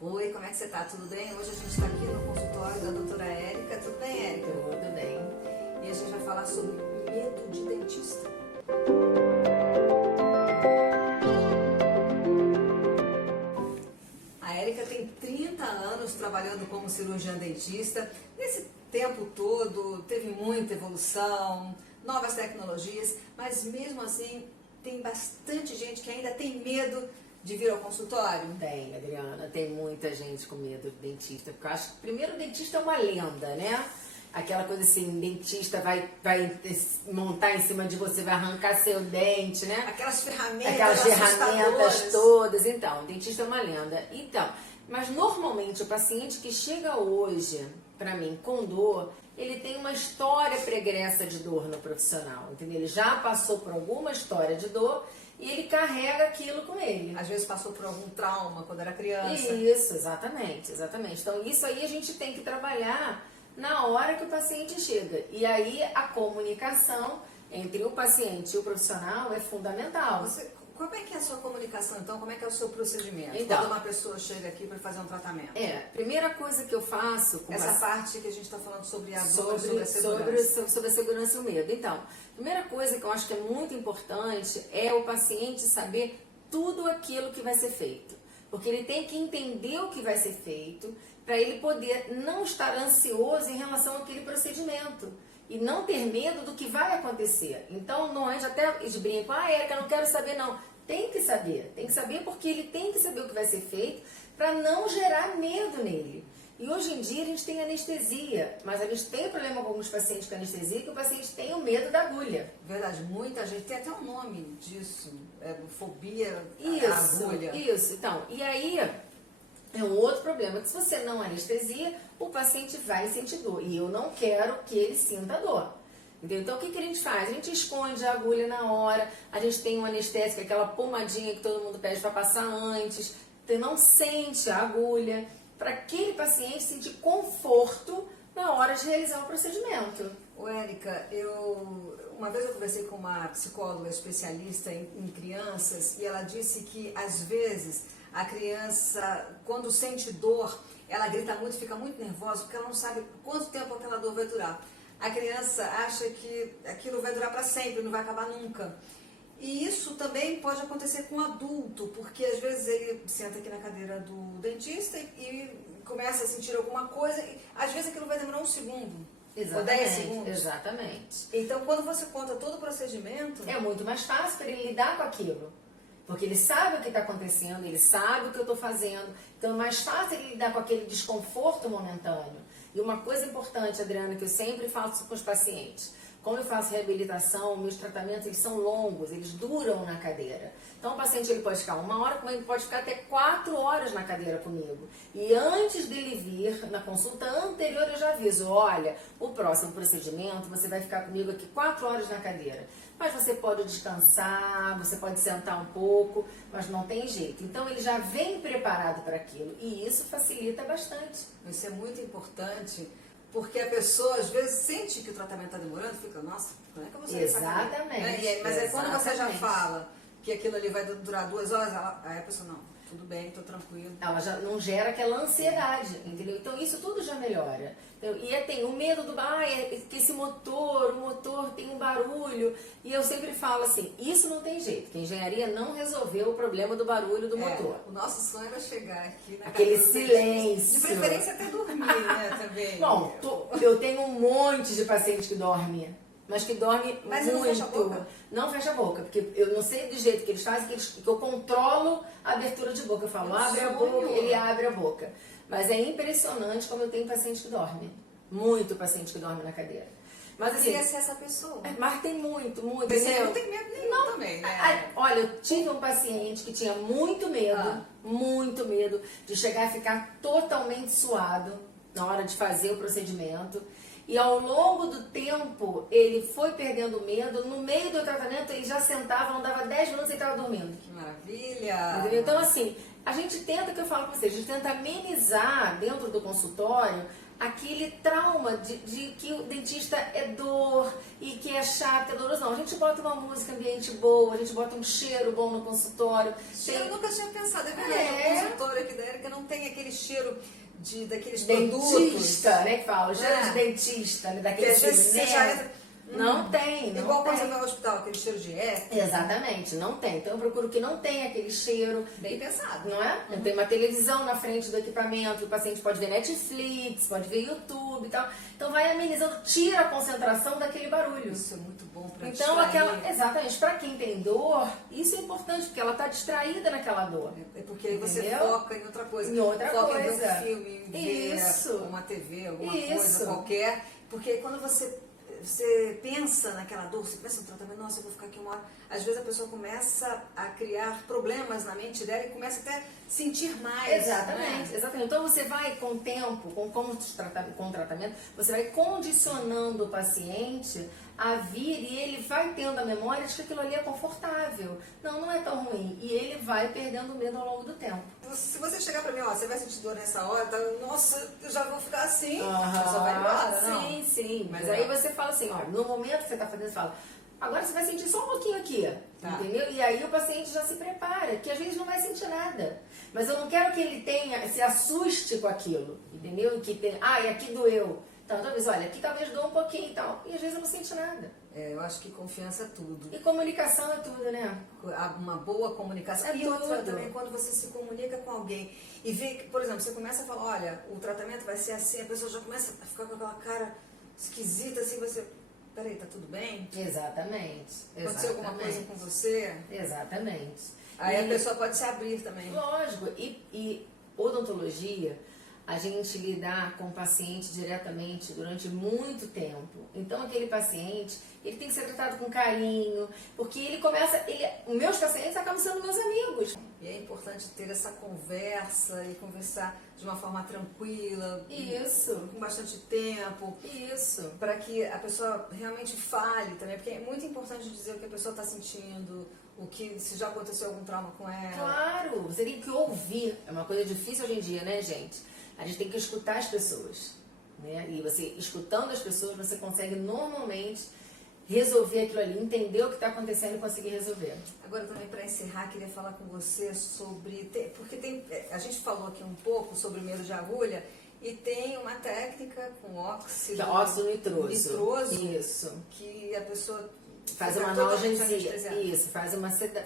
Oi, como é que você tá? Tudo bem? Hoje a gente está aqui no consultório da doutora Érica. Tudo bem, Érica? Tudo bem. E a gente vai falar sobre medo de dentista. A Érica tem 30 anos trabalhando como cirurgiã dentista. Nesse tempo todo teve muita evolução, novas tecnologias, mas mesmo assim tem bastante gente que ainda tem medo de vir ao consultório. Tem, Adriana, tem muita gente com medo de dentista, porque eu acho que primeiro o dentista é uma lenda, né? Aquela coisa assim, dentista vai montar em cima de você, vai arrancar seu dente, né? Aquelas ferramentas ferramentas todas. Então, o dentista é uma lenda. Então, mas normalmente o paciente que chega hoje para mim com dor, ele tem uma história pregressa de dor no profissional, entendeu? Ele já passou por alguma história de dor e ele carrega aquilo com ele. Às vezes passou por algum trauma quando era criança. Isso, exatamente. Então, isso aí a gente tem que trabalhar na hora que o paciente chega. E aí a comunicação entre o paciente e o profissional é fundamental. Como é que é a sua comunicação, então? Como é que é o seu procedimento? Então, quando uma pessoa chega aqui para fazer um tratamento? Primeira coisa que eu faço... Essa parte que a gente está falando sobre a dor, sobre a segurança. Sobre a segurança e o medo. Então, primeira coisa que eu acho que é muito importante é o paciente saber tudo aquilo que vai ser feito. Porque ele tem que entender o que vai ser feito para ele poder não estar ansioso em relação àquele procedimento. E não ter medo do que vai acontecer. Então, normalmente até eles brincam, Érica, não quero saber não. Tem que saber porque ele tem que saber o que vai ser feito para não gerar medo nele. E hoje em dia a gente tem anestesia, mas a gente tem problema com alguns pacientes com anestesia, que o paciente tem o medo da agulha. Verdade, muita gente, tem até um nome disso, fobia à agulha. Isso, então, e aí é um outro problema, que se você não anestesia, o paciente vai sentir dor. E eu não quero que ele sinta dor. Entendeu? Então, o que a gente faz? A gente esconde a agulha na hora, a gente tem um anestésico, aquela pomadinha que todo mundo pede para passar antes, você não sente a agulha, para aquele paciente sentir conforto na hora de realizar o procedimento. Érica, uma vez eu conversei com uma psicóloga especialista em crianças e ela disse que, às vezes, a criança, quando sente dor, ela grita muito, fica muito nervosa, porque ela não sabe quanto tempo aquela dor vai durar. A criança acha que aquilo vai durar para sempre, não vai acabar nunca. E isso também pode acontecer com o adulto, porque às vezes ele senta aqui na cadeira do dentista e começa a sentir alguma coisa, e às vezes aquilo vai demorar um segundo. Exatamente, ou 10 segundos. Exatamente. Então, quando você conta todo o procedimento... É muito mais fácil para ele lidar com aquilo. Porque ele sabe o que está acontecendo, ele sabe o que eu estou fazendo. Então, é mais fácil ele lidar com aquele desconforto momentâneo. E uma coisa importante, Adriana, que eu sempre faço com os pacientes. Como eu faço reabilitação, meus tratamentos eles são longos, eles duram na cadeira. Então o paciente ele pode ficar 1 hora, como ele pode ficar até 4 horas na cadeira comigo. E antes dele vir, na consulta anterior, eu já aviso, olha, o próximo procedimento você vai ficar comigo aqui 4 horas na cadeira. Mas você pode descansar, você pode sentar um pouco, mas não tem jeito. Então ele já vem preparado para aquilo e isso facilita bastante. Isso é muito importante. Porque a pessoa, às vezes, sente que o tratamento está demorando, fica, nossa, como é que eu vou sair dessa cadeira? Exatamente. Mas aí quando você já fala que aquilo ali vai durar 2 horas, aí a pessoa, não, tudo bem, estou tranquilo. Ela já não gera aquela ansiedade, entendeu? Então isso tudo já melhora. Então, e tem o medo do, que esse motor, o motor tem um barulho. E eu sempre falo assim, isso não tem jeito, que a engenharia não resolveu o problema do barulho do motor. O nosso sonho era chegar aqui na aquele silêncio. De preferência até dormir, né, também. Bom, eu tenho um monte de pacientes que dormem. Mas que dorme mas muito. Não fecha a boca? Não fecha a boca, porque eu não sei do jeito que eles fazem, que eu controlo a abertura de boca. Eu falo, abre a boca, ele abre a boca. Mas é impressionante como eu tenho paciente que dorme. Muito paciente que dorme na cadeira. Mas assim, queria ser essa pessoa. Mas tem muito. Você não tem medo nenhum também, né? Olha, eu tive um paciente que tinha muito medo de chegar a ficar totalmente suado na hora de fazer o procedimento. E ao longo do tempo, ele foi perdendo medo. No meio do tratamento, ele já sentava, não dava 10 minutos e estava dormindo. Que maravilha! Entendeu? Então, assim, a gente tenta, que eu falo para vocês, a gente tenta amenizar dentro do consultório aquele trauma de que o dentista é dor e que é chato, é doloroso. Não, a gente bota uma música ambiente boa, a gente bota um cheiro bom no consultório. Eu nunca tinha pensado, é verdade, o consultório aqui da Érica não tem aquele cheiro daqueles dentista, produtos. né, que fala, o cheiro de dentista, né, Que daquele às vezes você já entra... Não tem, não Igual quando tem. você vai ao hospital, aquele cheiro de éter. Exatamente, não tem. Então eu procuro que não tenha aquele cheiro. Bem pensado. Não é? Eu tenho uma televisão na frente do equipamento, o paciente pode ver Netflix, pode ver YouTube e tal. Então vai amenizando, tira a concentração daquele barulho. Isso é muito bom pra Então distrair. exatamente, para quem tem dor, isso é importante, porque ela está distraída naquela dor. É porque aí você Entendeu? foca em outra coisa. Em outra foca coisa. em ver um filme, ver Isso. uma TV, alguma Isso. coisa qualquer. Porque quando você pensa naquela dor, você pensa no tratamento, nossa, eu vou ficar aqui uma hora. Às vezes a pessoa começa a criar problemas na mente dela e começa até a sentir mais. Exatamente, né? exatamente. Então você vai com o tempo, com o tratamento, você vai condicionando o paciente a vir e ele vai tendo a memória de que aquilo ali é confortável. Não, não é tão ruim. E ele vai perdendo o medo ao longo do tempo. Se você chegar pra mim, ó, você vai sentir dor nessa hora, tá, nossa, eu já vou ficar assim, Aham, você só vai embora, não? sim, sim. Mas É. aí você fala assim, olha, no momento que você está fazendo, você fala, agora você vai sentir só um pouquinho aqui, Tá. entendeu? E aí o paciente já se prepara, que às vezes não vai sentir nada. Mas eu não quero que ele se assuste com aquilo, entendeu? Que tem, e aqui doeu. Então, talvez, olha, aqui talvez doa um pouquinho e tal. E às vezes eu não sente nada. Eu acho que confiança é tudo. E comunicação é tudo, né? Uma boa comunicação. É E outra tudo. também, quando você se comunica com alguém e vê que, por exemplo, você começa a falar, olha, o tratamento vai ser assim, a pessoa já começa a ficar com aquela cara esquisita, assim, você, peraí, tá tudo bem? Exatamente. Aconteceu alguma coisa com você? Exatamente. Aí a E- pessoa pode se abrir também. Lógico, e odontologia, a gente lidar com o paciente diretamente durante muito tempo. Então aquele paciente, ele tem que ser tratado com carinho, porque os meus pacientes acabam sendo meus amigos. E é importante ter essa conversa e conversar de uma forma tranquila, Isso, com bastante tempo, isso. para que a pessoa realmente fale também, porque é muito importante dizer o que a pessoa está sentindo, se já aconteceu algum trauma com ela. Claro, você tem que ouvir. É uma coisa difícil hoje em dia, né, gente? A gente tem que escutar as pessoas, né? E você, escutando as pessoas, você consegue normalmente resolver aquilo ali, entender o que está acontecendo e conseguir resolver. Agora também para encerrar, queria falar com você sobre, porque a gente falou aqui um pouco sobre o medo de agulha e tem uma técnica com óxido, Óxido nitroso. Isso. que a pessoa Faz fica uma totalmente analgesia. anestesiada. Isso,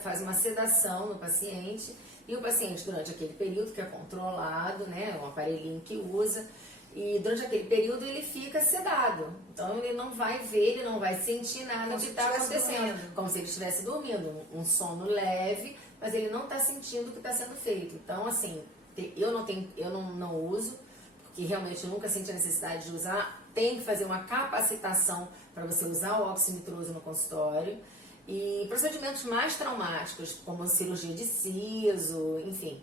faz uma sedação no paciente. E o paciente, durante aquele período que é controlado, né, um aparelhinho que usa, e durante aquele período ele fica sedado. Então ele não vai ver, ele não vai sentir nada Como do que se está estivesse acontecendo. dormindo. Como se ele estivesse dormindo, um sono leve, mas ele não está sentindo o que está sendo feito. Então, assim, eu não uso, porque realmente eu nunca senti a necessidade de usar. Tem que fazer uma capacitação para você usar o óxido nitroso no consultório. E procedimentos mais traumáticos, como cirurgia de siso, enfim.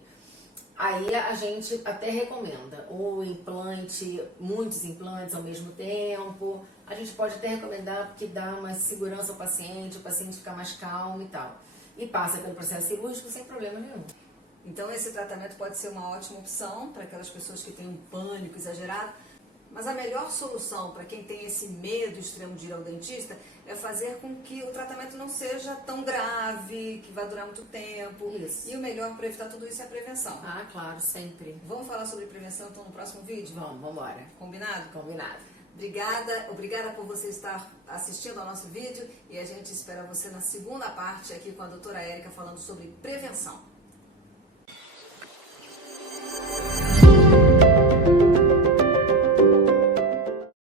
Aí a gente até recomenda o implante, muitos implantes ao mesmo tempo. A gente pode até recomendar porque dá uma segurança ao paciente, o paciente fica mais calmo e tal. E passa pelo processo cirúrgico sem problema nenhum. Então esse tratamento pode ser uma ótima opção para aquelas pessoas que têm um pânico exagerado. Mas a melhor solução para quem tem esse medo extremo de ir ao dentista é fazer com que o tratamento não seja tão grave, que vai durar muito tempo. Isso. E o melhor para evitar tudo isso é a prevenção. Claro, sempre. Vamos falar sobre prevenção então no próximo vídeo? Vamos embora. Combinado? Combinado. Obrigada por você estar assistindo ao nosso vídeo e a gente espera você na segunda parte aqui com a doutora Érica falando sobre prevenção.